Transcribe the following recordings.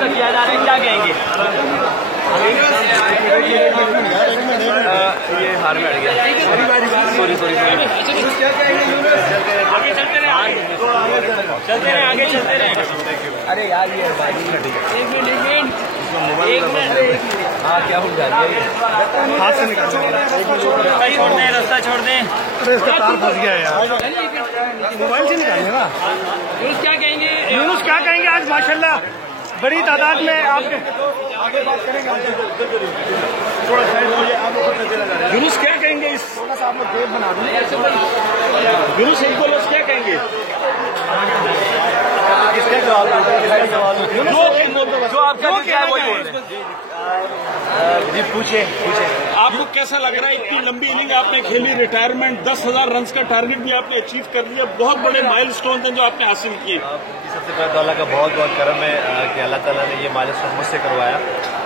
का किया जा रहा है, क्या कहेंगे? ये हार में अड़ गया, सॉरी। आगे चलते रहे, आगे चलते रहे। अरे यार ये एक मिनट हाँ क्या हो जा रही है, हाथ से निकाल छोड़ दें, रास्ता छोड़ दें। अरे इसका तार फंस गया है यार, मोबाइल से निकालने ना। यूनुस क्या कहेंगे? यूनुस क्या कहेंगे? आज माशाल्लाह बड़ी तादाद में आपके आगे बात करेंगे। थोड़ा साइड हो जाए आप लोग। यूनुस क्या कहेंगे? इस थोड़ा सा आप लोग गेट बना दें। यूनुस एक बोलो क्या कहेंगे? जो आपका जी पूछे आपको कैसा लग रहा है? इतनी लंबी इनिंग आपने खेली, रिटायरमेंट 10,000 रन का टारगेट भी आपने अचीव कर लिया, बहुत बड़े माइलस्टोन थे जो आपने हासिल किए। सबसे पहले तो अल्लाह का बहुत बहुत करम है कि अल्लाह ताला ने ये माइलस्टोन मुझसे करवाया।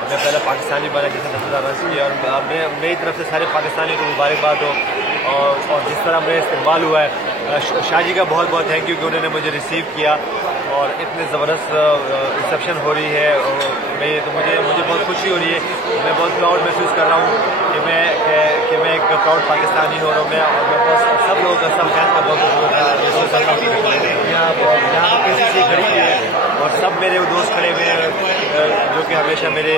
मैं पहले पाकिस्तानी बना जिसने 10,000 रन किए, और मेरी तरफ से सारे पाकिस्तानी को मुबारकबाद हो। और जिस तरह मेरा इस्तेमाल हुआ है, शाह जी का बहुत बहुत थैंक यू कि उन्होंने मुझे रिसीव किया और इतने ज़बरदस्त रिसेप्शन हो रही है। मुझे बहुत खुशी हो रही है, मैं बहुत प्राउड महसूस कर रहा हूँ कि मैं एक प्राउड पाकिस्तानी हो रहा हूँ। मैं बस सब लोगों का, सब फैन का बहुत महसूस कर रहा हूँ। यहाँ KCC खड़ी है और सब मेरे दोस्त खड़े हुए हैं जो कि हमेशा मेरे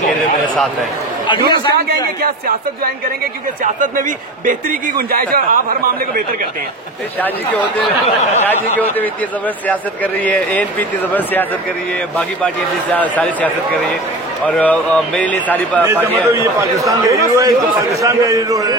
खेल में मेरे साथ हैं। यूनुस क्या कहेंगे? क्या सियासत ज्वाइन करेंगे? क्योंकि सियासत में भी बेहतरी की गुंजाइश है और आप हर मामले को बेहतर करते हैं। शाह जी के होते हुए इतनी जबरदस्त सियासत कर रही है, ANP इतनी जबरदस्त सियासत कर रही है, बाकी पार्टी इतनी सारी सियासत कर रही है, और मेरे लिए सारी पार्टियां, ये पाकिस्तान का हीरो है, तो पाकिस्तान का हीरो है,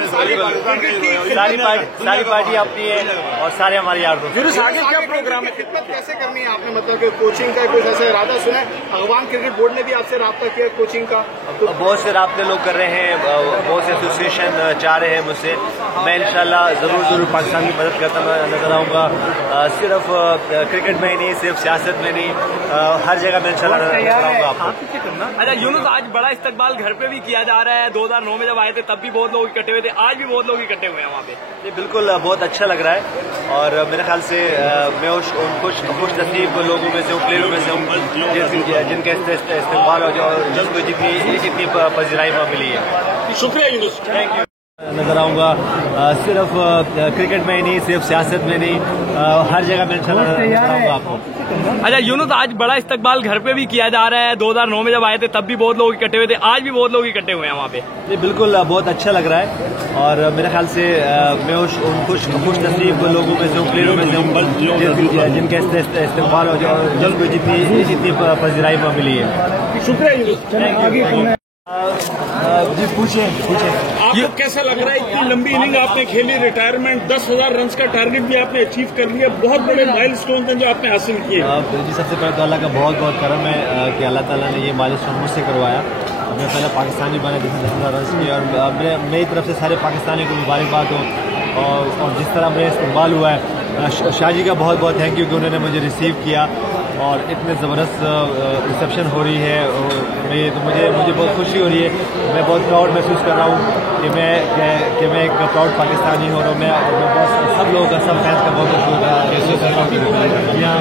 सारी पार्टी अपनी है और सारे हमारे यार दोस्त। यूनुस आगे क्या प्रोग्राम है? खिदमत कैसे करनी है आपने? मतलब कि कोचिंग का कुछ ऐसा इरादा सुना है? अफगान क्रिकेट बोर्ड ने भी आपसे राब्ता किया कोचिंग का? तो बहुत से राब्ते लोग कर रहे हैं, बहुत से एसोसिएशन चाह रहे हैं मुझसे। मैं इंशाल्लाह जरूर पाकिस्तान की मदद करता नजर आऊंगा, सिर्फ क्रिकेट में ही नहीं, सिर्फ सियासत में नहीं, हर जगह मैं इंशाल्लाह नजर आऊंगा आपको। अच्छा यूनुस, आज बड़ा इस्तकबाल घर पे भी किया जा रहा है। 2009 में जब आए थे तब भी बहुत लोग इकट्ठे हुए थे, आज भी बहुत लोग इकट्ठे हुए हैं वहाँ पे। ये बिल्कुल बहुत अच्छा लग रहा है, और मेरे ख्याल से मैं उन खुश नसीब लोगों में से हूँ, प्लेयरों में से हूँ जिनका इस्तेमाल और जिनको जितनी पजीराई मिली है। शुक्रिया यूनुस, थैंक यू। नजर आऊंगा सिर्फ क्रिकेट में ही नहीं, सिर्फ सियासत में नहीं, हर जगह मैं इंशाल्लाह नजर आऊंगा आपको। अच्छा यूनुस, आज बड़ा इस्तकबाल घर पे भी किया जा रहा है। 2009 में जब आए थे तब भी बहुत लोग इकट्ठे हुए थे, आज भी बहुत लोग इकट्ठे हुए हैं वहाँ पे। ये बिल्कुल बहुत अच्छा लग रहा है, और मेरे ख्याल से मैं उन खुश नसीब लोगों में से हूँ, प्लेयरों में से हूँ जिनका इस्तेमाल और जिनको जितनी पजीराई मिली है। शुक्रिया यूनुस, थैंक यू। जी पूछे आपको कैसा लग रहा है? इतनी लंबी इनिंग आपने खेली, रिटायरमेंट 10,000 रन का टारगेट भी आपने अचीव कर लिया, बहुत बड़े माइलस्टोन थे जो आपने हासिल किए। जी सबसे पहले तो अल्लाह का बहुत बहुत करम है कि अल्लाह ताला ने ये माइलस्टोन मुझसे करवाया। मैं पहले पाकिस्तानी बना जिसने 10,000 रन किए, और मेरी तरफ से सारे पाकिस्तानी को मुबारकबाद हो। और जिस तरह मेरा इस्तेमाल हुआ है, शाह जी का बहुत बहुत थैंक यू कि उन्होंने मुझे रिसीव किया और इतने ज़बरदस्त रिसेप्शन हो रही है। मुझे बहुत खुशी हो रही है, मैं बहुत प्राउड महसूस कर रहा हूँ कि मैं एक प्राउड पाकिस्तानी हो रहा हूँ। मैं बस सब लोगों का, सब फैंस का बहुत महसूस कर रहा हूँ। यहाँ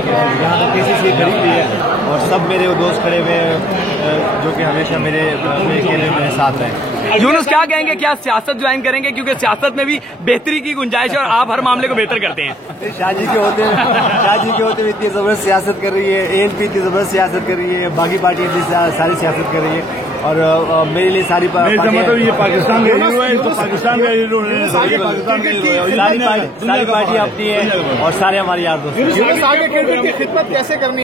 KCC खड़ी हुई है और सब मेरे दोस्त खड़े हुए हैं जो कि हमेशा मेरे खेल में मेरे साथ हैं। यूनुस क्या कहेंगे? क्या सियासत ज्वाइन करेंगे? क्योंकि सियासत में भी बेहतरी की गुंजाइश है और आप हर मामले को बेहतर करते हैं। शाह जी के होते हुए इतनी जबरदस्त सियासत कर रही है, ANP इतनी जबरदस्त सियासत कर रही है, बाकी पार्टी इतनी सारी सियासत कर रही है, और मेरे लिए सारी मतलब ये पाकिस्तान का हीरो है, तो पाकिस्तान का हीरो है, सारी पार्टी अपनी है और सारे हमारे यार दोस्त। आगे क्रिकेट की खिदमत कैसे करनी